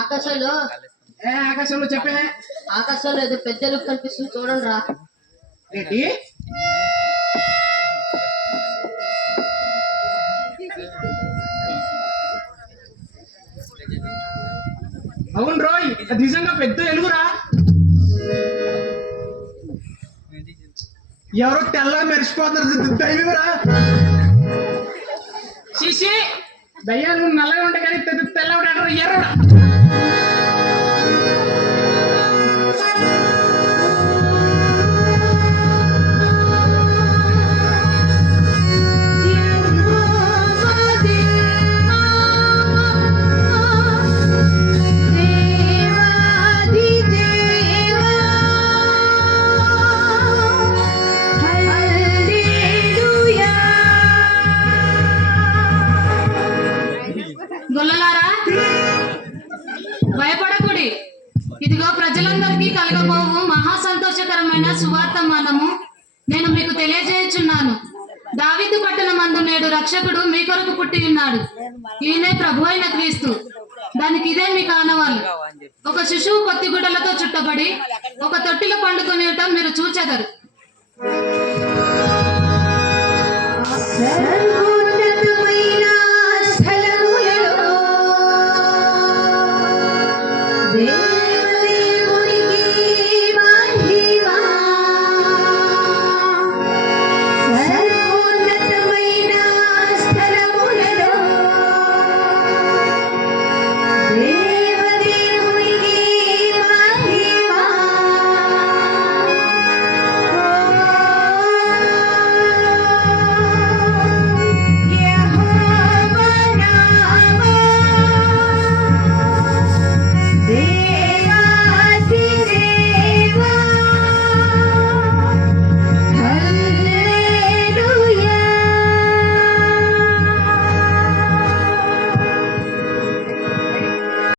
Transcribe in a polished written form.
ఆకాశంలో ఆకాశంలో చెప్పే ఆకాశంలో ఏదో పెద్ద లుక్ కనిపిస్తుంది చూడండి రా. ఏంటి అవును రోయ్, అది నిజంగా పెద్ద ఎలుగురా. ఎవరో తెల్లగా మెరిసిపోతున్నారు, దైవరా. శిశి దయ్యాలు నల్లగా ఉంటాయి కానీ తెల్లగా ఎర్రడా. గొల్లలారా భయపడకుడి, ఇదిగో ప్రజలందరికీ కలగబోవు మహా సంతోషకరమైన సువార్తమానము నేను మీకు తెలియజేయుచున్నాను. దావీదు పట్టణమందు నేడు రక్షకుడు మీ కొరకు పుట్టి ఉన్నాడు. ఈయనే ప్రభు అయిన క్రీస్తు. దానికి ఇదే మీ కానవాలు. ఒక శిశువు కొత్తి గుడ్డలతో చుట్టబడి ఒక తొట్టిలో పండుకొనియటం మీరు చూచెదరు.